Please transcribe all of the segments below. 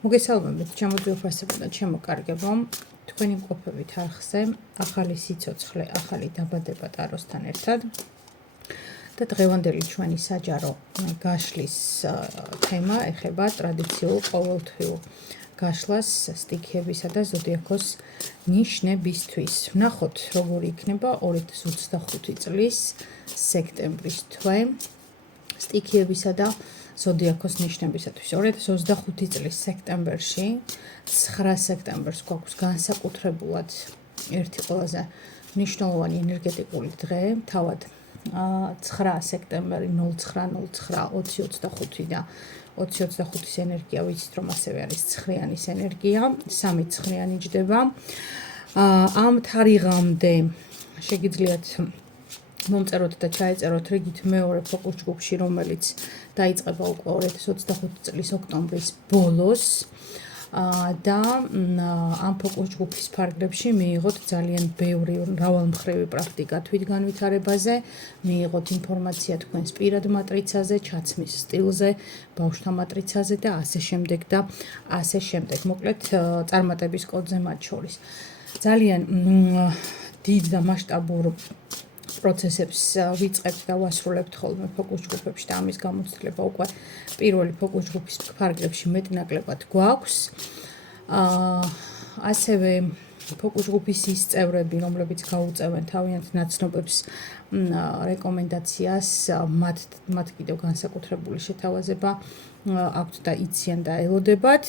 მოგესალმებით, ჩემო ძვირფასებო და ჩემო კარგებო. თქვენი მყოფებით არხზე, ახალი სიცოცხლე, ახალი დაბადება ტაროსთან ერთად. და დღევანდელი ჩვენი საჯარო გაშლის თემა ეხება ტრადიციულ ყოველთვიურ გაშლას სტიქიებისა და ზოდიაქოს ნიშნებისთვის. ვნახოთ, როგორი იქნება 2025 წლის სექტემბრის თვე სტიქიებისა და ზოდიაქოს ნიშნებისათვის. 2025 წლის სექტემბერში, 9 სექტემბერს გვაქვს განსაკუთრებულად ერთი ყველაზე მნიშვნელოვანი ენერგეტიკული დღე, თავად 9 სექტემბერი 09:09:2025 და 2025-ის ენერგია ვიცით, რომ ასევე არის ცხრიანის ენერგია, სამი ცხრიანი ჯდება. ამ თარიღამდე შეგიძლიათ მომწეროთ და ჩაეწეროთ რიგით მეორე ფოკუს ჯგუფში, რომელიც დაიწყება უკვე 2025 წლის ოქტომბრის ბოლოს. და ამ ფოკუს ჯგუფის ფარგლებში მიიღოთ ძალიან ბევრი მრავალმხრივი პრაქტიკა თვითგანვითარებაზე, მიიღოთ ინფორმაცია თქვენს პირად მატრიცაზე, ჩაცმის სტილზე, ბავშვთა მატრიცაზე და ასე შემდეგ და ასე შემდეგ. მოკლედ წარმატების კოდზე მათ შორის. ძალიან დიდ და მასშტაბურ პროცესებს ვიწყებთ და ვასრულებთ ხოლმე ფოკუს ჯგუფებში და ამის გამოცდილება უკვე პირველი ფოკუს ჯგუფის ფარგლებში მეტნაკლებად გვაქვს. ასევე ფოკუს ჯგუფის ის წევრები, რომლებიც გაუწევენ თავიანთ ნაცნობებს რეკომენდაციას, მათ კიდევ განსაკუთრებული შეთავაზება აქვთ და იციან და ელოდებათ.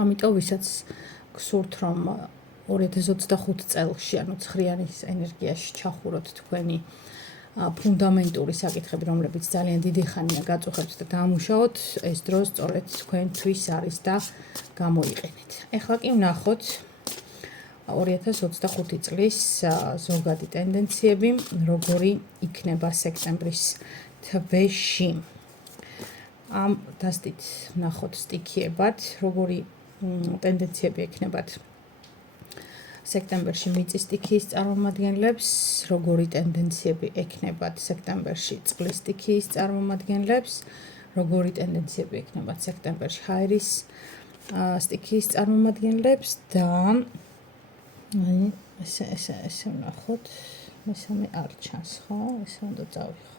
ამიტომ ვისაც გსურთ, რომ 2025 წელში, ანუ ცხრიანის ენერგიაში ჩახუროთ თქვენი ფუნდამენტური საკითხები, რომლებიც ძალიან დიდი ხანია გაწუხებთ და დაამუშავოთ, ეს დრო სწორედ თქვენთვის არის და გამოიყენეთ. ეხლა კი ვნახოთ 2025 წლის ზოგადი ტენდენციები, როგორი იქნება სექტემბრის თვეში. ამ დასტით ვნახოთ სტიქიებად, როგორი ტენდენციები ექნებათ სექტემბერში მიწის სტიქიის წარმომადგენლებს, როგორი ტენდენციები ექნებათ სექტემბერში წყლის სტიქიის წარმომადგენლებს, როგორი ტენდენციები ექნებათ სექტემბერში ჰაერის სტიქიის წარმომადგენლებს და ესე ვნახოთ, მესამე არ ჩანს, ხო? ესე უნდა წავიღო.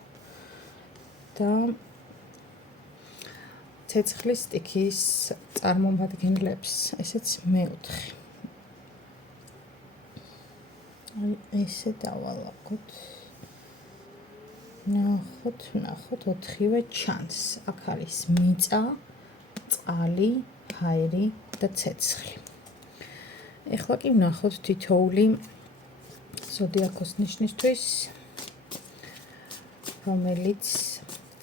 და ცეცხლის სტიქიის წარმომადგენლებს, ესეც მეოთხე. ესე დავალაგოთ. ვნახოთ, 4-ვე ჩანს. აქ არის მიწა, წყალი, ჰაერი და ცეცხლი. ეხლა კი ვნახოთ თითოეული ზოდიაქოს ნიშნისთვის, რომელიც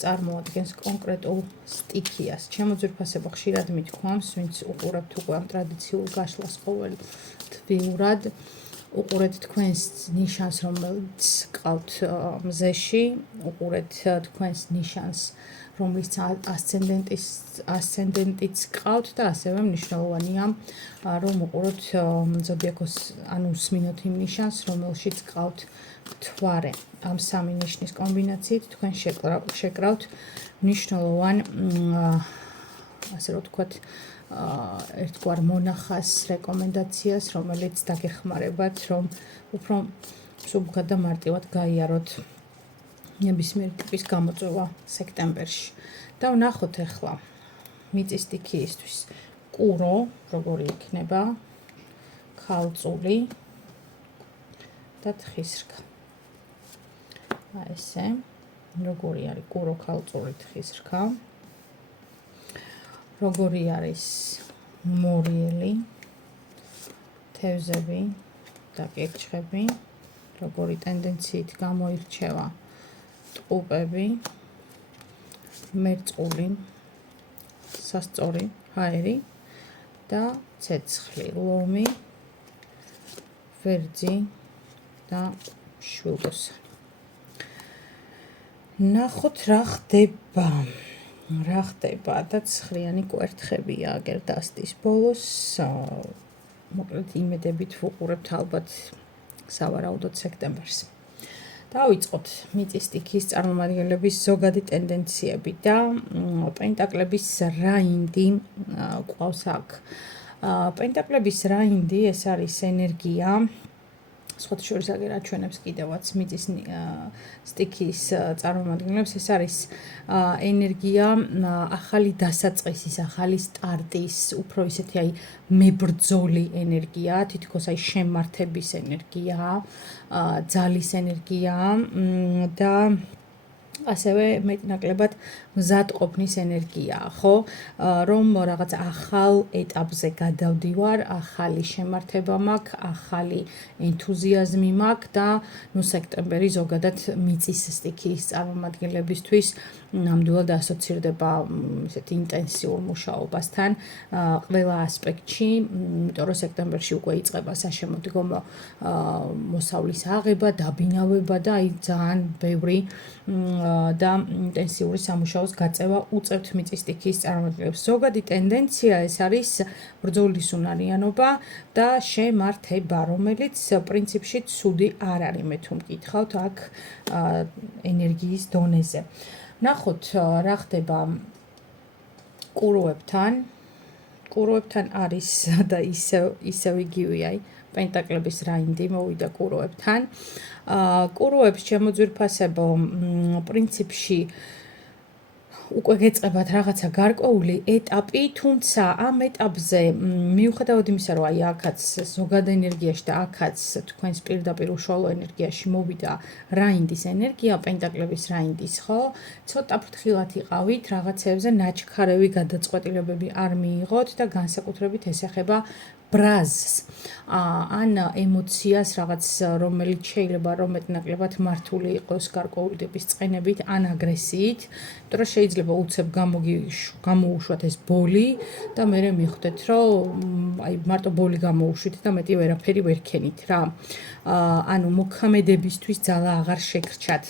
წარმოადგენს კონკრეტულ სტიქიას. ჩემო ძვირფასებო, ხშირად მithქვამს, ვინც უყურებთ უკვე ამ ტრადიციულ გაშლას ყოველთვიურად, უყურეთ თქვენს ნიშანს, რომელიც ყავთ მზეში, უყურეთ თქვენს ნიშანს, რომლის ასცენდენტიც ყავთ და ასევე მნიშვნელოვანია, რომ უყუროთ ზოდიაქოს, ანუ უსმინოთ იმ ნიშანს, რომელშიც ყავთ მთვარე. ამ სამი ნიშნის კომბინაციით თქვენ შეკრავთ მნიშვნელოვან, ასე რომ ვთქვათ, ერთგვარ მონახას რეკომენდაციას, რომელიც დაგეხმარებათ, რომ უფრო სუბუქად და მარტივად გაიაროთ ნებისმიერი ტიპის გამოწვევა სექტემბერში. და ვნახოთ ახლა მიწის სტიქიისთვის კურო, როგორი იქნება, ქალწული და თხისრქა. ესე, როგორი არის კურო, ქალწული, თხისრქა. როგორი არის მორიელი, თევზები და კირჩხები, როგორი ტენდენციით გამოირჩევა ტყუპები, მერწყული, სასწორი, ჰაერი და ცეცხლი, ლომი, ვერძი და შვილგოსანი. ვნახოთ რა ხდება. რა ხდება და ცხრიანი კვერთხებია აგერ დასტის ბოლოს. მოკლედ იმედებით ვუყურებთ ალბათ სავარაუდოდ სექტემბერს. და დავიწყოთ მიწის სტიქიის წარმომადგენლების ზოგადი ტენდენციები და პენტაკლების რაინდი ყავს აქ. პენტაკლების რაინდი ეს არის ენერგია, სხვათა შორის აგერ აჩვენებს კიდევაც მიწის სტიქიის წარმომადგენლებს, ეს არის ენერგია ახალი დასაწყისის, ახალი სტარტის, უფრო ისეთი აი მებრძოლი ენერგია, თითქოს აი შემართების ენერგია, ძალის ენერგია და ასევე მეტნაკლებად მზადყოფნის ენერგიაა, ხო? რომ რაღაც ახალ ეტაპზე გადავდივარ, ახალი შემართება მაქვს, ახალი ენთუზიაზმი მაქვს და სექტემბერი ზოგადად მიწის სტიქიის წარმომადგენლებისთვის ნამდვილად ასოცირდება ისეთ ინტენსიურ მუშაობასთან ყველა ასპექტში, იმიტომ რომ სექტემბერში უკვე იწყება საშემოდგომო მოსავლის აღება, დაბინავება და აი ძალიან ბევრი და ინტენსიური სამუშაოს გაწევა უწევთ მიწის სტიქიის წარმომადგენლებს. ზოგადი ტენდენცია ეს არის ბრძოლის უნარიანობა და შემართება, რომელიც პრინციპში ცუდი არ არის, მე თუ მკითხავთ აქ ენერგიის დონეზე. ნახოთ რა ხდება კუროებთან. კუროებთან არის და ისევ იგივეა, პენტაკლების რაინდი მოვიდა კუროებთან. კუროებს შემოძვირფასებო პრინციპში უკვე გეწყებათ რაღაცა გარკვეული ეტაპი, თუმცა ამ ეტაპზე მიუხედავად იმისა, რომ აი აქაც ზოგად ენერგიაში და აქაც თქვენს პირდაპირ უშუალო ენერგიაში მოვიდა რაინდის ენერგია, პენტაკლების რაინდის, ხო? ცოტა ფრთხილად იყავით, რაღაცეებზე ნაჩქარევი გადაწყვეტილებები არ მიიღოთ და განსაკუთრებით ეს ეხება ბრაზს ან ემოციას რაღაც, რომელიც შეიძლება რომ მეტნაკლებად მართული იყოს გარკვეული ტიპის წყენებით ან აგრესიით, იმიტომ რომ შეიძლება უცებ გამოუშვათ ეს ბოლი და მერე მიხვდეთ, რომ აი მარტო ბოლი გამოუშვით და მეტი ვერაფერი ვერ ქენით რა. ანუ მოქმედებისთვის ძალა აღარ შეგრჩათ.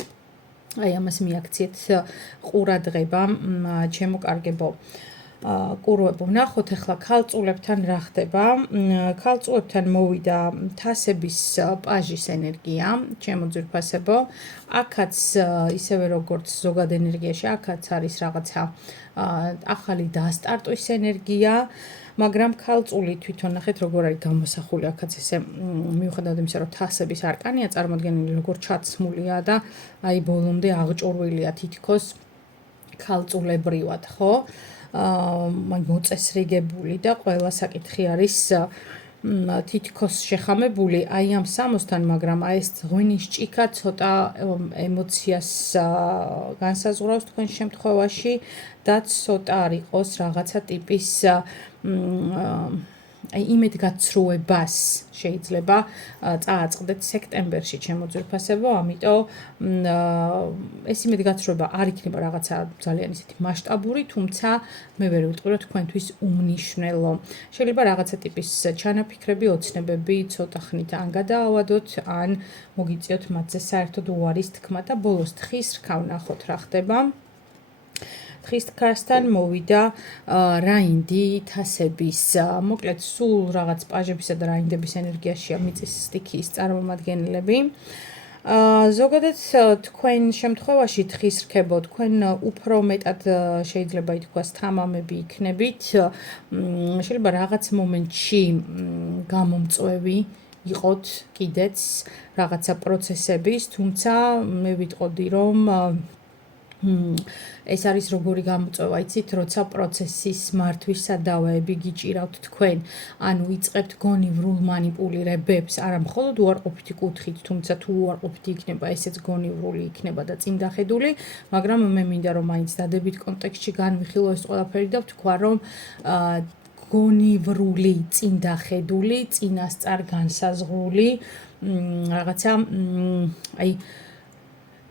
აი ამას მიაქციეთ ყურადღება, ჩემო კარგებო. კუროებო, ნახოთ ახლა ქალწულებთან რა ხდება. ქალწულებთან მოვიდა თასების პაჟის ენერგია, ჩემო ძვირფასებო. აქაც ისევე როგორც ზოგად ენერგიაში, აქაც არის რაღაცა ახალი დასტარტვის ენერგია, მაგრამ ქალწული თვითონ ნახეთ როგორ არის გამოსახული, აქაც ესე მიუხედავად იმისა, რომ თასების არკანია წარმოდგენილი, როგორ ჩაცმულია და აი ბოლომდე აღჭურვილია თითქოს ქალწულებრივად, ხო? მოწესრიგებული და ყველა საკითხი არის თითქოს შეხამებული აი ამ სამოსთან, მაგრამ აი ეს ღვინის ჭიქა ცოტა ემოციას განსაზღვრავს თქვენ შემთხვევაში და ცოტა არ იყოს რაღაცა ტიპის აი იმედგაცრუებას შეიძლება წააწყდეთ სექტემბერში, ჩემო ძვირფასებო, ამიტომ ეს იმედგაცრუება არ იქნება რაღაცა ძალიან ისეთი მასშტაბური, თუმცა მე ვერ ვიტყვი, რომ თქვენთვის უმნიშვნელო. შეიძლება რაღაცა ტიპის ჩანაფიქრები, ოცნებები ცოტა ხნით ან გადაავადოთ, ან მოგიწიოთ მათზე საერთოდ უარის თქმა და ბოლოს თხის რქა ვნახოთ რა ხდება. თხის რქასთან მოვიდა რაინდი თასების, მოკლედ სულ რაღაც პაჟებისა და რაინდების ენერგიაშია მიწის სტიქიის წარმომადგენლები. ზოგადად თქვენ შემთხვევაში თხის რქებო, თქვენ უფრო მეტად შეიძლება ითქვას თამამები იქნებით, შეიძლება რაღაც მომენტში გამომწვევი იყოთ კიდეც რაღაცა პროცესების, თუმცა მე ვიტყოდი, რომ ეს არის როგორი გამოწვევა, იცით, როცა პროცესის მართვის სადავეები გიჭირავთ თქვენ, ანუ იწყებთ გონივრულ მანიპულირებებს, არა მხოლოდ უარყოფითი კუთხით, თუმცა თუ უარყოფითი იქნება, ესეც გონივრული იქნება და წინდახედული, მაგრამ მე მინდა რომ მაინც დადებით კონტექსტში განვიხილო ეს ყველაფერი და ვთქვა, რომ გონივრული, წინდახედული, წინასწარ განსაზღვრული რაღაცა აი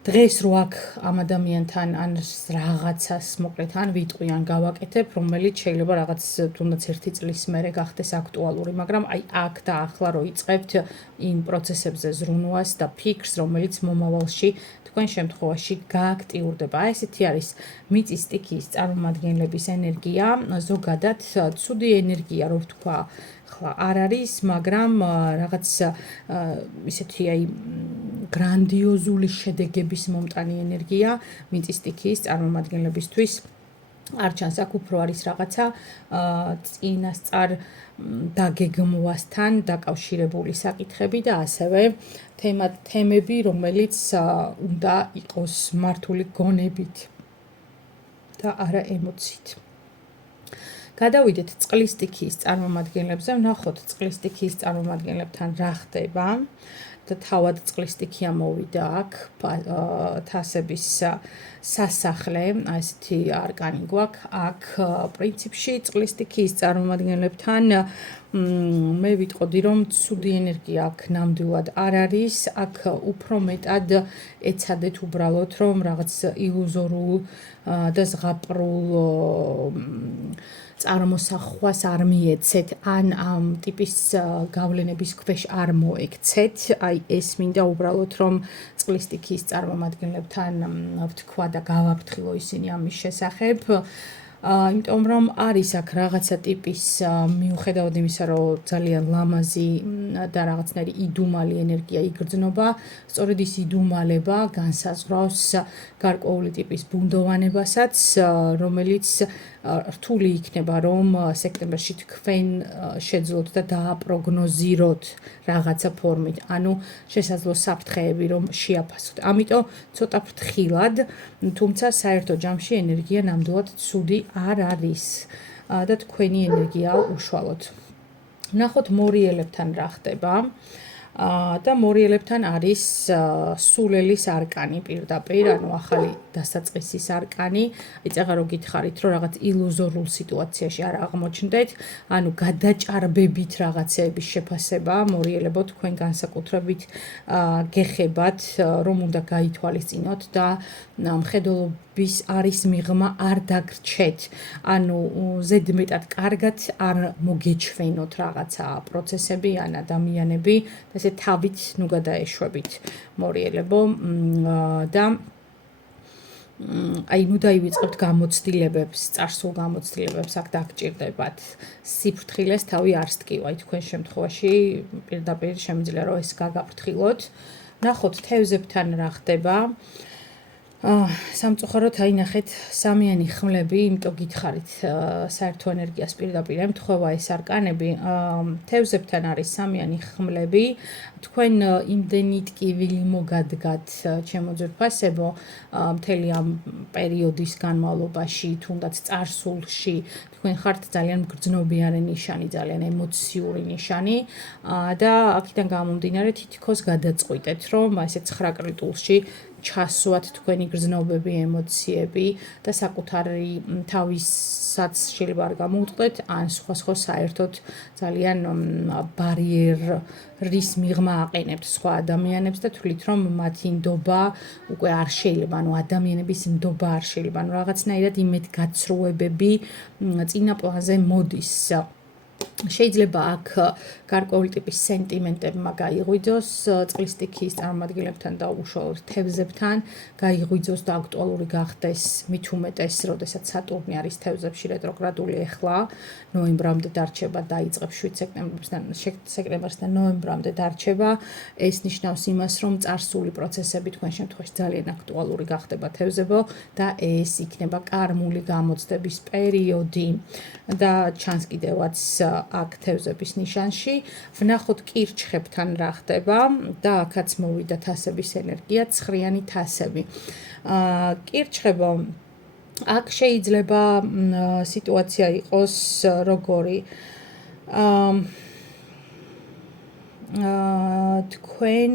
დღეს რო აქ ამ ადამიანთან ან რაღაცას მოკლედ ან ვიტყვი ან გავაკეთებ, რომელიც შეიძლება რაღაც თუნდაც 1 წლის მერე გახდეს აქტუალური, მაგრამ აი აქ და ახლა რო იწყებთ იმ პროცესებზე ზრუნვას და ფიქრს, რომელიც მომავალში თქვენ შემთხვევაში გააქტიურდება. აი ესეთი არის მიწის სტიქიის წარმომადგენლების ენერგია, ზოგადად ცუდი ენერგია რო ვთქვა, ახლა არ არის, მაგრამ რაღაც ისეთი აი გრანდიოზული შედეგების მომტანი ენერგია მიწის სტიქიის წარმომადგენლებისთვის. არ ჩანს აქ უფრო არის რაღაცა წინასწარ დაგეგმვასთან დაკავშირებული საკითხები და ასევე თემები, რომელიც უნდა იყოს მართული გონებით და არა ემოციით. გადავიდეთ წყლის სტიქიის წარმომადგენლებზე, ვნახოთ წყლის სტიქიის წარმომადგენლებთან რა ხდება და თავად წყლის სტიქია მოვიდა აქ თასების სასახლე, ესეთი არკანი გვაქვს. აქ პრინციპში წყლის სტიქიის წარმომადგენლებთან მე ვიტყოდი, რომ ცუდი ენერგია აქ ნამდვილად არ არის. აქ უფრო მეტად ეცადეთ უბრალოდ, რომ რაღაც ილუზორულ და ზღაპრულ წარმოსახვას არ მიეცეთ, ან ამ ტიპის გავლენების ქვეშ არ მოექცეთ. აი ეს მინდა უბრალოდ, რომ წყლის სტიქიის წარმომადგენლებთან ვთქვა და გავაფრთხილო ისინი ამის შესახებ. იმიტომ რომ არის აქ რაღაცა ტიპის მიუხედავად იმისა, რომ ძალიან ლამაზი და რაღაცნაირი იდუმალი ენერგია იგრძნობა, სწორედ ის იდუმალება განსაზღვრავს გარკვეული ტიპის ბუნდოვანებასაც, რომელიც რთული იქნება, რომ სექტემბერში თქვენ შეძლოთ და დააპროგნოზიროთ რაღაცა ფორმით, ანუ შესაძლო საფრთხეები რომ შეაფასოთ. ამიტომ ცოტა ფრთხილად, თუმცა საერთო ჯამში ენერგია ნამდვილად ცუდი არ არის და თქვენი ენერგიაა უშუალოდ. ვნახოთ მორიელებთან რა ხდება. და მორიელებთან არის სულელის არკანი პირდაპირ, ანუ ახალი დასაწყისის არკანი. იწაღა რომ გითხარით, რომ რაღაც ილუზორულ სიტუაციაში არ აღმოჩნდეთ, ანუ გადაჭარბებით რაღაცეების შეფასება, მორიელებო თქვენ განსაკუთრებით გეხებათ, რომ უნდა გაითვალისწინოთ და მხედველობის არის მიღმა არ დაგრჩეთ. ანუ ზედმეტად კარგად არ მოგეჩვენოთ რაღაცა პროცესები ან ადამიანები, ესე თავით ნუ გადაეშვებით მორიელებო და აი ნუ დაივიწყებთ გამოცდილებებს, წარსულ გამოცდილებებს, აქ დაგჭირდებათ. სიფრთხილეს თავი არ სტკივა, თქვენ შემთხვევაში პირდაპირ შემიძლია რომ ეს გაგაფრთხილოთ. ვნახოთ თევზებთან რა ხდება. სამწუხაროდ აი ნახეთ სამიანი ხმლები, იმიტომ გითხარით საერთო ენერგიას პირდაპირ ემთხვევა ეს არკანები. თევზებთან არის სამიანი ხმლები. თქვენ იმდენი ტკივილი მოგადგათ, ჩემო ძვირფასებო, მთელი ამ პერიოდის განმავლობაში, თუნდაც წარსულში, თქვენ ხართ ძალიან მგრძნობიარე ნიშანი, ძალიან ემოციური ნიშანი და აქედან გამომდინარე თითქოს გადაწყვიტეთ, რომ ესე 9 კრიტულში ჩასვათ თქვენი გრძნობები, ემოციები და საკუთარი თავისაც შეიძლება არ გამოუწყდეთ, ან სხვა საერთოდ ძალიან ბარიერის მიღმა აყენებთ სხვა ადამიანებს და თვლით, რომ მათი ნდობა უკვე არ შეიძლება, ანუ ადამიანების ნდობა არ შეიძლება, ანუ რაღაცნაირად იმედგაცრუებები წინა პლანზე მოდის. შეიძლება აქ გარკვეული ტიპის სენტიმენტებმა გაიღვიძოს წყლის სტიქიის წარმომადგენლებთან და უშუალოდ თევზებთან, გაიღვიძოს და აქტუალური გახდეს მით უმეტეს, როდესაც სატურნი არის თევზებში რეტროგრადული ახლა, ნოემბრამდე დარჩება, დაიწყებს 7 სექტემბერსთან ნოემბრამდე დარჩება. ეს ნიშნავს იმას, რომ წარსული პროცესები თქვენ შემთხვევაში ძალიან აქტუალური გახდება თევზებო და ეს იქნება კარმული გამოცდების პერიოდი და ჩანს კიდევაც აქ თევზების ნიშანში. ვნახოთ კირჩხებთან რა ხდება და აქაც მოვიდა თასების ენერგია, ცხრიანი თასები. კირჩხებო, აქ შეიძლება სიტუაცია იყოს როგორი. თქვენ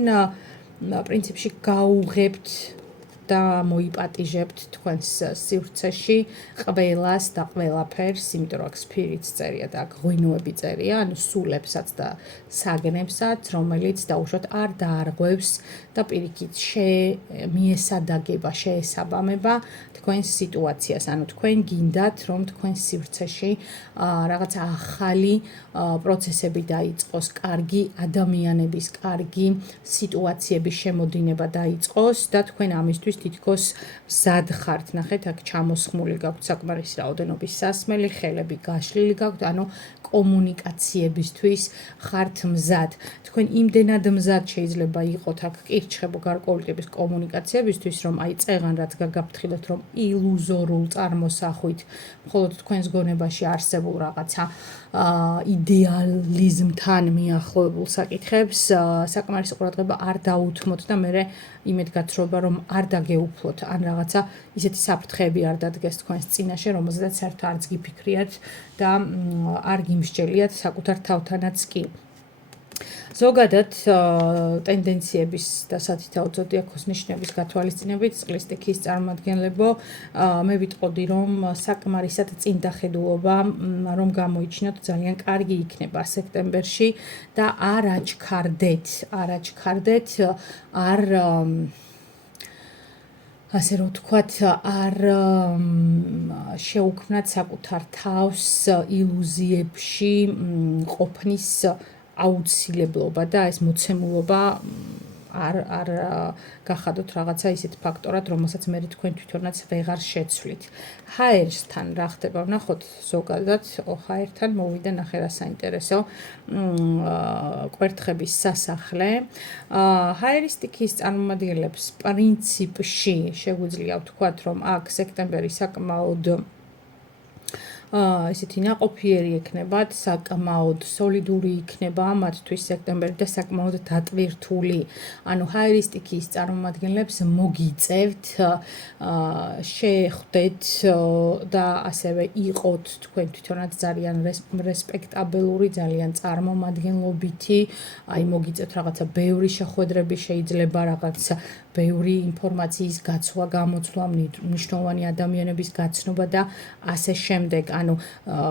პრინციპში გაუღებთ და მოიპატიჟებთ თქვენს სივრცეში ყველას და ყველაფერს, იმიტომ რომ აქ სფირიც წერია და აქ ღვინოები წერია, ანუ სულებსაც და საგნებსაც, რომელიც დაუშვათ არ დაარღვევს და პირიქით მიესადაგება, შეესაბამება თქვენს სიტუაციას, ანუ თქვენ გინდათ, რომ თქვენს სივრცეში რაღაც ახალი პროცესები დაიწყოს, კარგი ადამიანების, კარგი სიტუაციების შემოდინება დაიწყოს და თქვენ ამისთვის თითქოს მზად ხართ. ნახეთ, აქ ჩამოსხმული გაქვთ საკმარისი რაოდენობის სასმელი, ხელები გაშლილი გაქვთ, ანუ კომუნიკაციებისთვის ხართ მზად. თქვენ იმდენად მზად შეიძლება იყოთ აქ კირჩხებო გარკვეული ტიპის კომუნიკაციებისთვის, რომ აი წეღან რაც გაგაფრთხილოთ, რომ ილუზორულ წარმოსახვით მხოლოდ თქვენს გონებაში არსებულ რაღაცა იდეალიზმთან მიახლოებულ საკითხებს საკმარისი ყურადღება არ დაუთმოთ და მე იმედ გაცრუება, რომ არ დაგეუფლოთ, ან რაღაცა ისეთი საფრთხეები არ დადგეს თქვენს წინაშე, რომელზედაც საერთოდ არც გიფიქრიათ და არ გიმსჯელიათ საკუთარ თავთანაც კი. ზოგადად ტენდენციების და სათითაო ზოდიაქოს ნიშნების გათვალისწინებით წყლის სტიქიის წარმომადგენლებო, მე ვიტყოდი, რომ საკმარისად წინდახედულობა რომ გამოიჩინოთ ძალიან კარგი იქნება სექტემბერში და არ აჩქარდეთ, არ ასე რომ ვთქვათ, არ შეუქმნათ საკუთარ თავს ილუზიებში ყოფნის აუცილებლობა და ეს მოცემულობა არ გახადოთ რაღაცა ისეთ ფაქტორად, რომელსაც მე თქვენ თვითონაც ვეღარ შეცვლით. ჰაერთან რა ხდება, ვნახოთ ზოგადად, ჰაერთან მოვიდა ნახე რა საინტერესო კვერთხების სასახლე. ჰაერის სტიქიის წარმომადგენლებს პრინციპში შეგვიძლია ვთქვათ, რომ აქ სექტემბერი საკმაოდ ისეთი ნაყოფიერი იქნებათ, საკმაოდ სოლიდური იქნება მათთვის სექტემბერი და საკმაოდ დატვირთული. ანუ ჰაერის სტიქიის წარმომადგენლებს მოგიწევთ, შეხვდეთ და ასევე იყოთ თქვენ თვითონაც ძალიან რესპექტაბელური, ძალიან წარმომადგენლობითი, აი მოგიწევთ რაღაცა ბევრი შეხვედრები შეიძლება, რაღაცა ბევრი ინფორმაციის გაცვლა, გამოცვლა, მნიშვნელოვანი ადამიანების გაცნობა და ასე შემდეგ. ანუ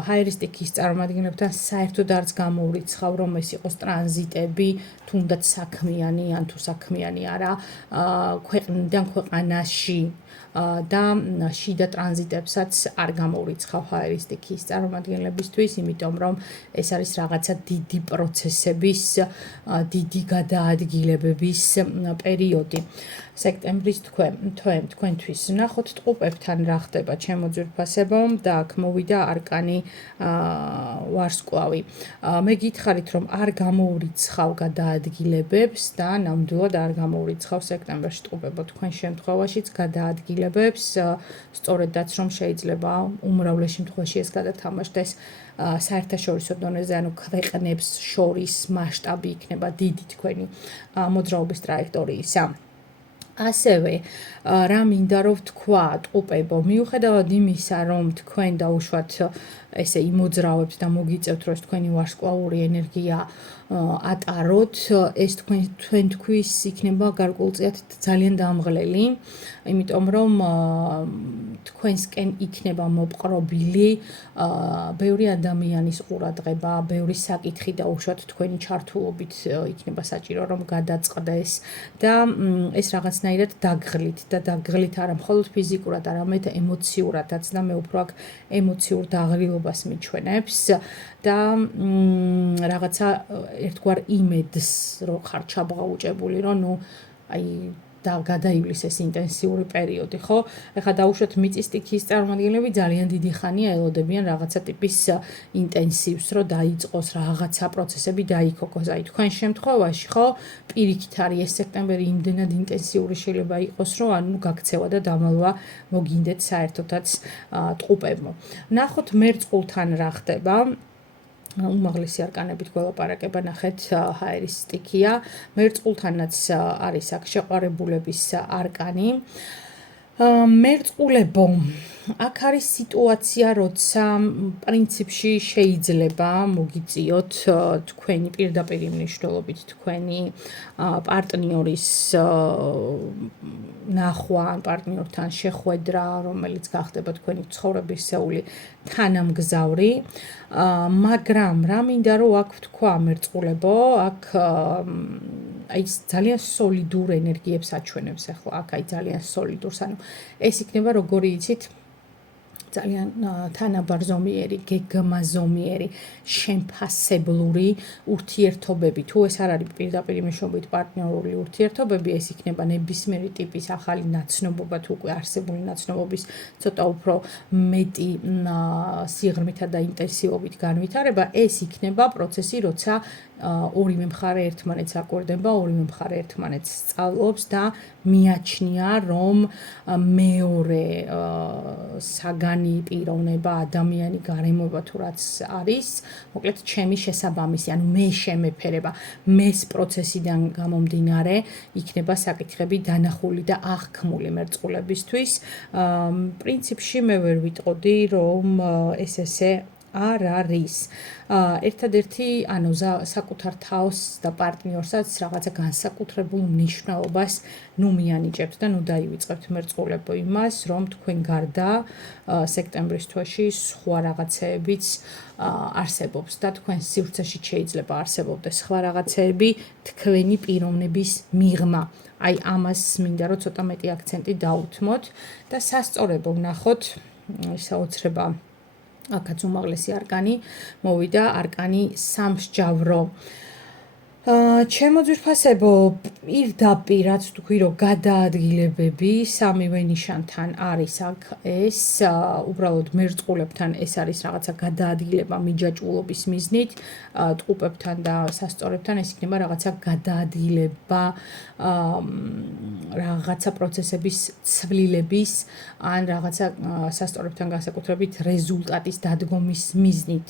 ჰაერის სტიქიის წარმომადგენლებთან საერთოდ არც გამოურიცხავ, რომ ეს იყოს ტრანზიტები, თუნდაც საქმიანი ან თუ საქმიანი არა, ქვეყნიდან ქვეყანაში და შიდა ტრანზიტებსაც არ გამოურიცხავ ჰაერის სტიქიის წარმომადგენლებისთვის, იმიტომ რომ ეს არის რაღაცა დიდი პროცესების, დიდი გადაადგილებების პერიოდი. სექტემბრის თქვენთვის ნახოთ ტყუპებთან რა ხდება ჩემო ძვირფასებო და აქ მოვიდა არკანი ვარსკვლავი. მე გითხარით, რომ არ გამოურიცხავ გადაადგილებებს და ნამდვილად არ გამოურიცხავ სექტემბერში ტყუპებო თქვენ შემთხვევაშიც გადაადგილებებს, სწორედაც რომ შეიძლება უმრავლეს შემთხვევაში ეს გადათამაშდეს საერთაშორისო დონეზე, ანუ ქვეყნებს შორის მასშტაბი იქნება დიდი თქვენი მოძრაობის ტრაექტორიისა. ასევე რა მინდა რომ ვთქვა ტყუპებო, მიუხედავად იმისა, რომ თქვენ დაუშვათ ესე იმოძრავებთ და მოგიწევთ, რომ თქვენი ვარსკვლავური ენერგია ატაროთ, ეს თქვენთვის იქნება გარკვეულწილად ძალიან დამღლელი, იმიტომ რომ თქვენსკენ იქნება მოპყრობილი ბევრი ადამიანის ყურადღება, ბევრი საკითხი დაუშვათ თქვენი ჩართულობით იქნება საჭირო რომ გადაწყდეს და ეს რაღაცნაირად დაგღლით და დაგღლით არა მხოლოდ ფიზიკურად, არამედ ემოციურადაც და მე უფრო აქ ემოციურ დაღლილობას მიჩვენებს და რაღაცა ერთგვარ იმედს რო ხარ ჩაბღაუჭებული, რომ ნუ აი და გადაივლის ეს ინტენსიური პერიოდი, ხო? ეხლა დაუშვათ მიწის სტიქიის წარმომადგენლები ძალიან დიდი ხანია ელოდებიან რაღაცა ტიპის ინტენსივს, რომ დაიწყოს რაღაცა პროცესები დაიქოქოს. აი თქვენ შემთხვევაში, ხო, პირიქით არის ეს სექტემბერი იმდენად ინტენსიური შეიძლება იყოს, რომ ანუ გაქცევა და დამალვა მოგინდეთ საერთოდაც ტყუპებო. ნახოთ მერწყულთან რა ხდება. უმაღლესი არკანებით გველაპარაკება, ნახეთ ჰაერის სტიქია. მერწყულთანაც არის აქ შეყვარებულების არკანი. მერწყულებო, აქ არის სიტუაცია, როცა პრინციპში შეიძლება მოგიწიოთ თქვენი პირდაპირ მნიშვნელობით თქვენი პარტნიორის ნახვა, პარტნიორთან შეხვედრა, რომელიც გახდება თქვენი ცხოვრებისეული თანამგზავრი. მაგრამ რა მინდა რომ აქ ვთქვა მერწყულებო, აქ აი ძალიან სოლიდურ ენერგიებს აჩვენებს ახლა, აქ აი ძალიან სოლიდურს, ანუ ეს იქნება როგორი იცით ძალიან თანაბარზომიერი, გეგმაზომიერი, შემფასებლური ურთიერთობები. თუ ეს არ არის პირდაპირ მეშვეობით პარტნიორული ურთიერთობები, ეს იქნება ნებისმიერი ტიპის ახალი ნაცნობობა, თუ უკვე არსებული ნაცნობობის ცოტა უფრო მეტი სიღრმითა და ინტენსივობით განვითარება, ეს იქნება პროცესი, როცა ორივე მხარე ერთმანეთს აკვირდება, ორივე მხარე ერთმანეთს სწავლობს და მიაჩნია, რომ მეორე საგანი პიროვნება, ადამიანი, გარემოება თუ რაც არის, მოკლედ ჩემი შესაბამისი, ანუ მე შემეფერება, მეს პროცესიდან გამომდინარე იქნება საკითხები დანახული და აღქმული მერწყულებისთვის. პრინციპში მე ვერ ვიტყოდი, რომ ეს ესე არ არის. ერთადერთი, ანუ საკუთარ თავს და პარტნიორსაც რაღაცა განსაკუთრებულ მნიშვნელობას მიანიჭებთ და დაივიწყებთ მერწყულება იმას, რომ თქვენ გარდა სექტემბრის თვეში სხვა რაღაცეებიც არსებობს და თქვენ სივრცეში შეიძლება არსებობდეს სხვა რაღაცეები თქვენი პიროვნების მიღმა. აი ამას მინდა რომ ცოტა მეტი აქცენტი დაუთმოთ და სასწორებო ვნახოთ, ისა ოცრება აქაც უმაღლესი არკანი მოვიდა, არკანი სამსჯავრო. ჩემო ძვირფასებო, პირდაპირ რაც თქვი, რომ გადაადგილებები სამივე ნიშანთან არის აქ ეს, უბრალოდ მერწყულებთან ეს არის რაღაცა გადაადგილება მიჯაჭვულობის მიზნით, ტყუპებთან და სასწორებთან ეს იქნება რაღაცა გადაადგილება რაღაცა პროცესების ცვლილების ან რაღაცა სასწორებთან განსაკუთრებით რეზულტატის დადგომის მიზნით.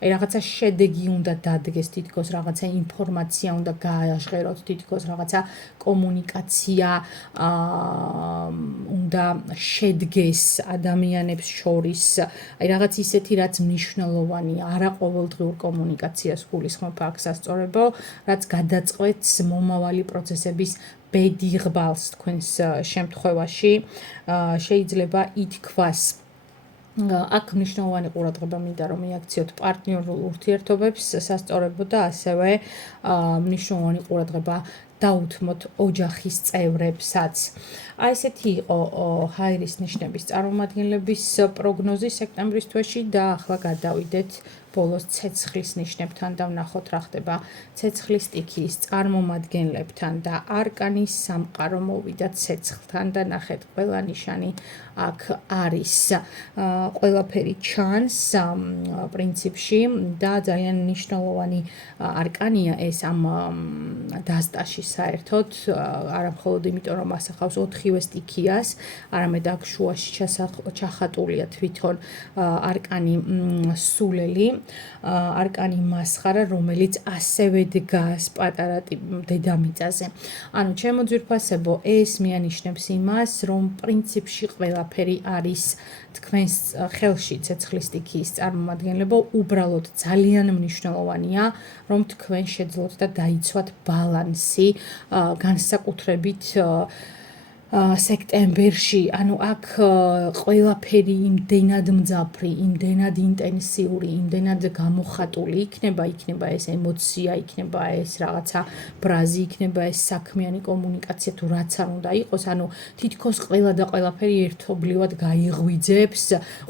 აი რაღაცა შედეგი უნდა დადგეს, თითქოს რაღაცა ინფორმაცია უნდა გააჟღეროთ, თითქოს რაღაცა კომუნიკაცია უნდა შედგეს ადამიანებს შორის, აი რაღაც ისეთი, რაც მნიშვნელოვანია, არა ყოველდღიურ კომუნიკაციას გულისხმობ აქ სასწორებო, რაც გადაწყვეტს მომავალი პროცესების ბედიღბალს თქვენს შემთხვევაში, შეიძლება ითქვას. აქ მნიშვნელოვანი ყურადღება მინდა რომ მიაქციოთ პარტნიორულ ურთიერთობებს სასწორებო და ასევე მნიშვნელოვანი ყურადღება დაუთმოთ ოჯახის წევრებსაც. აი ესეთი იყო ჰაერის ნიშნების წარმომადგენლების პროგნოზი სექტემბრის თვეში და ახლა გადავიდეთ ბოლოს ცეცხლის ნიშნებთან და ვნახოთ რა ხდება ცეცხლის სტიქიის წარმომადგენლებთან და არკანის სამყარო მოვიდა ცეცხლთან და ნახეთ ყველა ნიშანი აქ არის. ყველაფერი ჩანს პრინციპში და ძალიან მნიშვნელოვანი არკანია ეს ამ დასტაში საერთოდ, არა მხოლოდ იმიტომ რომ ასახავს 4-ვე სტიქიას, არამედ აქ შუაში ჩახატულია თვითონ არკანი სულელი, არკანი მასხარა, რომელიც ასევე დგას პატარა დედამიწაზე. ანუ ჩემო ძვირფასებო, ეს მიანიშნებს იმას, რომ პრინციპში ყველაფერი არის თქვენს ხელში ცეცხლის სტიქიის წარმომადგენლებო, უბრალოდ ძალიან მნიშვნელოვანია, რომ თქვენ შეძლოთ და დაიცვათ ბალანსი განსაკუთრებით სექტემბერში, ანუ აქ ყველაფერი იმდენად მძაფრი, იმდენად ინტენსიური, იმდენად გამოხატული იქნება ეს ემოცია, იქნება ეს რაღაცა ბრაზი, იქნება ეს საქმიანი კომუნიკაცია თუ რაც არ უნდა იყოს, ანუ თითქოს ყველა და ყველაფერი ერთობლივად გაიღვიძებს,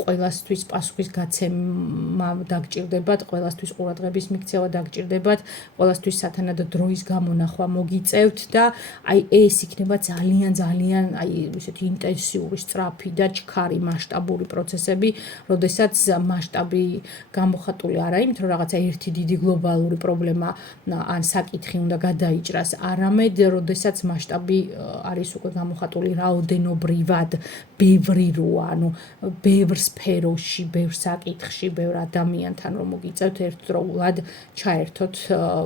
ყველასთვის პასუხის გაცემა დაგჭირდებათ, ყველასთვის ყურადღების მიქცევა დაგჭირდებათ, ყველასთვის სათანადო დროის გამონახვა მოგიწევთ და აი ეს იქნება ძალიან აი ისეთი ინტენსიური, სწრაფი და ჩქარი მასშტაბური პროცესები, როდესაც მასშტაბი გამოხატული არა იმით, რომ რაღაცა ერთი დიდი გლობალური პრობლემა ან საკითხი უნდა გადაიჭრას, არამედ როდესაც მასშტაბი არის უკვე გამოხატული რაოდენობრივად, ბევრი როა, ანუ ბევრ სფეროში, ბევრ საკითხში, ბევრ ადამიანთან რომ მოგიწევთ ერთდროულად ჩაერთოთ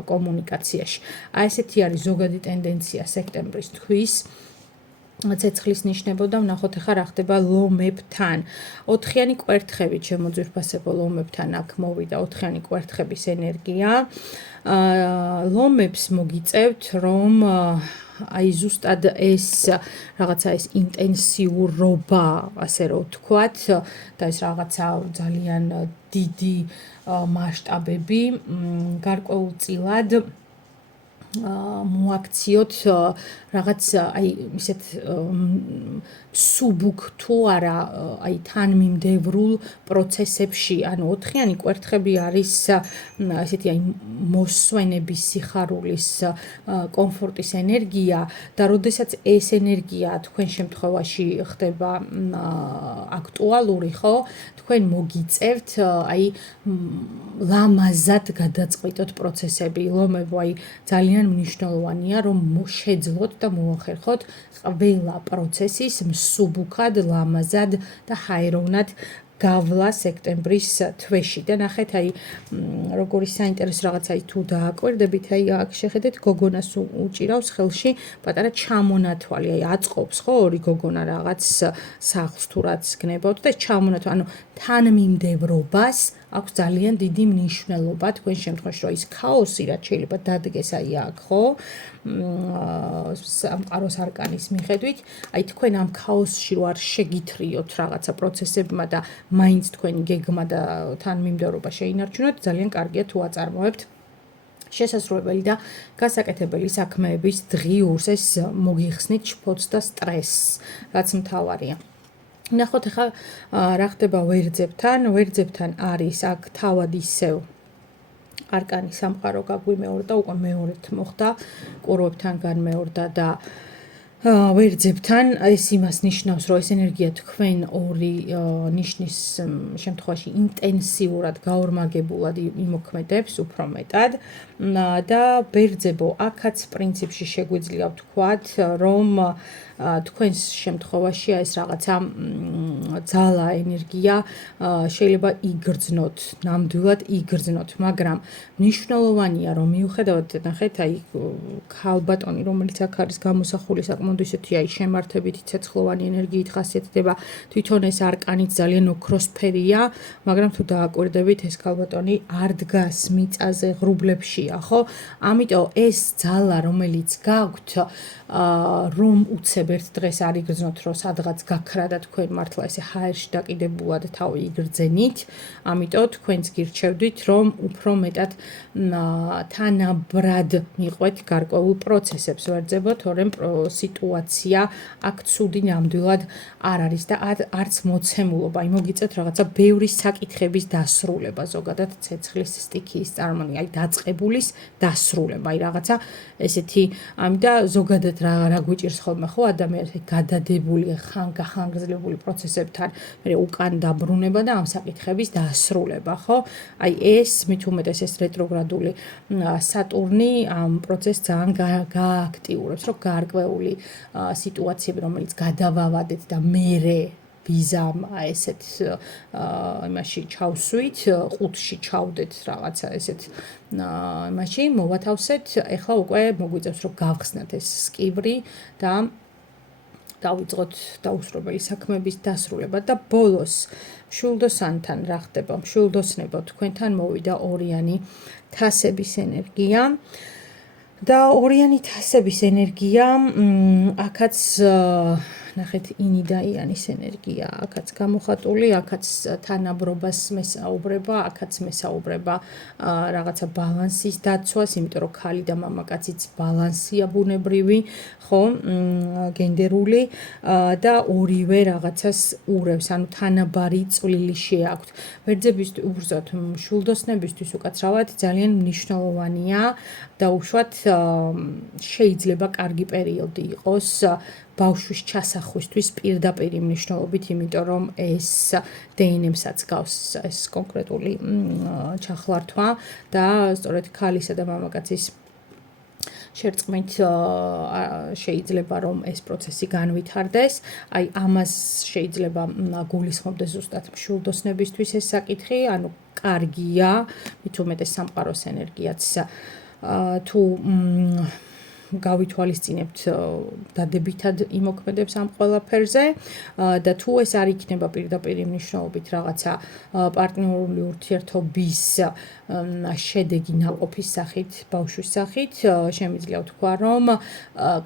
კომუნიკაციაში. აი ესეთი არის ზოგადი ტენდენცია სექტემბრის თვის. ცეცხლის ნიშნებო და ვნახოთ ახლა რა ხდება ლომებთან. 4-იანი კვერთხები ჩემო ძვირფასებო ლომებთან აქ მოვიდა 4-იანი კვერთხების ენერგია. ლომებს მოგიწევთ რომ აი ზუსტად ეს რაღაცა ეს ინტენსიურობა, ასე რომ ვთქვათ, და ეს რაღაცა ძალიან დიდი მასშტაბები გარკვეულწილად მოაქციოთ რაღაც აი ისეთ სუბუქ თუ არა აი თანმიმდევრულ პროცესებში, ანუ ოთხიანი კვერთხები არის ესეთი აი მოსვენების, სიხარულის, კომფორტის ენერგია და როდესაც ეს ენერგია თქვენ შემთხვევაში ხდება აქტუალური, ხო? თქვენ მოგიწევთ აი ლამაზად გადაწყვიტოთ პროცესები, ლომებო აი ძალიან მნიშვნელოვანია რომ შეძლოთ და მოახერხოთ ყველა პროცესის მსუბუქად, ლამაზად და ჰაეროვნად გავლა სექტემბრის თვეში და ნახეთ აი როგორი საინტერესო რაღაცა თუ დააკვირდებით აი აქ შეხედეთ გოგონას უჭირავს ხელში პატარა ჩამონათვალი აი აწყობს ხო ორი გოგონა რაღაც სახლს თუ რაც გნებავთ და ჩამონათვალი ანუ თანმიმდევრობას აქვს ძალიან დიდი მნიშვნელობა თქვენ შემთხვევაში რომ ის ქაოსი რაც შეიძლება დადგეს აი აქ ხო სამყაროს არკანის მიხედვით აი თქვენ ამ ქაოსში რო არ შეგითრიოთ რაღაცა პროცესებმა და მაინც თქვენი გეგმა და თანმიმდევრობა შეინარჩუნოთ ძალიან კარგია თუ აწარმოებთ შესაძლებელი და გასაკეთებელი საქმეების დღიურს ეს მოგიხსნით შფოთს და სტრესს რაც მთავარია ნახოთ ახლა რა ხდება ვერძებთან არის აქ თავად ისევ არკანი სამყარო გაგვიმეორდა უკვე მეორედ მოხდა ყურვებთან განმეორდა და ვერძებთან ეს იმას ნიშნავს რომ ეს ენერგია თქვენ ორი ნიშნის შემთხვევაში ინტენსიურად გაორმაგებულად იმოქმედებს უფრო მეტად და ვერძებო აქაც პრინციპში შეგვიძლია ვთქვათ რომ თქვენს შემთხვევაში ეს რაღაცა ძალა ენერგია შეიძლება იგრძნოთ ნამდვილად იგრძნოთ მაგრამ მნიშვნელოვანია რომ მიუხედავად ნახეთ აი ქალბატონი რომელიც აქ არის გამოსახული საკმაოდ ისეთი აი შემართებითი ცეცხლოვანი ენერგიით ხასიათდება თვითონ ეს არკანიც ძალიან ოქროსფერია მაგრამ თუ დააკვირდებით ეს ქალბატონი არ დგას მიწაზე ღრუბლებშია ხო ამიტომ ეს ძალა რომელიც გაქვთ რომ უცებ ერთ დღეს არ იგრძნოთ რომ სადღაც გაქრა და თქვენ მართლა ესე ჰაერში დაკიდებულად თავი იგრძენით ამიტომ თქვენც გირჩევდით რომ უფრო მეტად თანაბრად მიყვეთ გარკვეულ პროცესებს ვერძებო თორემ სიტუაცია აქ ცუდი ნამდვილად არ არის და არც მოცემულობა აი მოგიწევთ რაღაცა ბევრი საკითხების დასრულება ზოგადად ცეცხლის სტიქიის წარმონი აი დაწყებულის დასრულება აი რაღაცა ესეთი ამიტომ ზოგადად რა გვიჭირს ხოლმე ხო ადამიანს გადადებული ხანგრძლივებული პროცესებთან მე უკან დაბრუნება და ამ საკითხების დასრულება ხო აი ეს მით უმეტეს ეს რეტროგრადული სატურნი ამ პროცესს ძალიან გააქტიურებს რომ გარკვეული სიტუაციები რომელიც გადავავადეთ და მერე ვიზამ ესეთ იმაში ჩავსვით ყუთში ჩავდეთ რაღაცა ესეთ იმაში მოვათავსეთ ეხლა უკვე მოგვიწევს რომ გავხსნათ ეს სკივრი და დავიწყოთ დაუსრულებელი საქმეების დასრულება და ბოლოს მშვილდოსანთან რა ხდება მშვილდოსნებო თქვენთან მოვიდა ორიანი თასების ენერგია და ორიანი თასების ენერგია აქაც ნახეთ ინი და იანის ენერგია აქაც გამოხატული აქაც თანაბრობას მესაუბრება აქაც მესაუბრება რაღაცა ბალანსის დაცვას იმიტომ რომ ქალი და მამაკაციც ბალანსია ბუნებრივი ხო გენდერული და ორივე რაღაცას ურევს ანუ თანაბარი წვლილი შეაქვთ ვერძებისთვის უბრალოდ მშვილდოსნებისთვის უკაცრავად ძალიან მნიშვნელოვანია და უშუალოდ შეიძლება კარგი პერიოდი იყოს ბავშვის ჩასახვისთვის პირდაპირ მნიშვნელობით, იმიტომ რომ ეს დნმ-საც გავს ეს კონკრეტული ჩახლართვა და სწორედ ქალისა და მამაკაცის შერწყმით შეიძლება რომ ეს პროცესი განვითარდეს. აი ამას შეიძლება გულისხმობდეს ზუსტად მშვილდოსნებისთვის ეს საკითხი, ანუ კარგია, მით უმეტეს სამყაროს ენერგიაც თუ გავითვალისწინებთ დადებითად იმოქმედებს ამ ყველაფერზე და თუ ეს არ იქნება პირდაპირ მნიშვნელობით რაღაცა პარტნიორული ურთიერთობის შედეგი ნაყოფის სახით, ბავშვის სახით, შემიძლია ვთქვა, რომ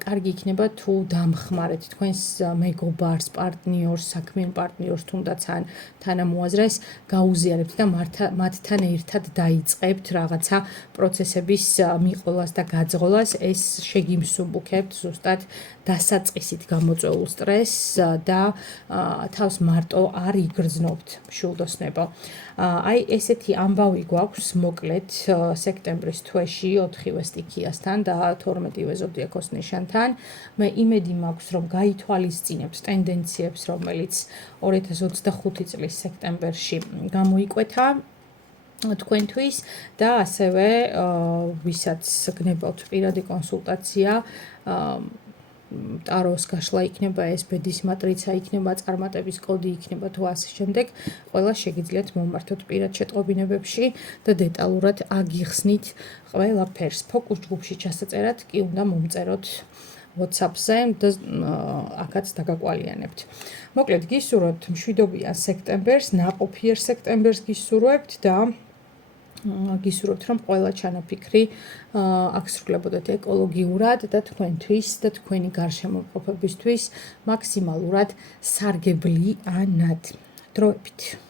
კარგი იქნება თუ დამხმარეთ თქვენს მეგობარს, პარტნიორს, საქმიან პარტნიორს, თუნდაც ან თანამოაზრეს გაუზიარებთ და მათთან ერთად დაიწყებთ რაღაცა პროცესების მიყოლას და გაძღოლას, ეს შეგიმსუბუქებთ ზუსტად დასაწყისით გამოწვეულ სტრესს და თავს მარტო არ იგრძნობთ მშვილდოსნებო. აი ესეთი ამბავი გვაქვს მოკლედ სექტემბრის თვეში 4-ვე სტიქიასთან და 12-ვე ზოდიაქოს ნიშანთან. მე იმედი მაქვს, რომ გაითვალისწინებთ ტენდენციებს, რომელიც 2025 წლის სექტემბერში გამოიკვეთა თქვენთვის და ასევე ვისაც გნებავთ პირადი კონსულტაცია ტაროს გაშლა იქნება, ეს ბედის მატრიცა იქნება, წარმატების კოდი იქნება თუ ასე შემდეგ, ყველა შეგიძლიათ მომართოთ პირად შეტყობინებებში და დეტალურად აგიხსნით ყველაფერს. ფოკუს ჯგუფში ჩასაწერად კი უნდა მომწეროთ WhatsApp-ზე და აქაც დაგაკვალიანებთ. მოკლედ გისურვებთ მშვიდობიან სექტემბერს, ნაყოფიერ სექტემბერს გისურვებთ და გისურვებთ, რომ ყველა ჩანაფიქრი აღსრულებოდეთ ეკოლოგიურად და თქვენთვის და თქვენი გარშემოყოფებისთვის მაქსიმალურად სარგებლიანად. დროებით.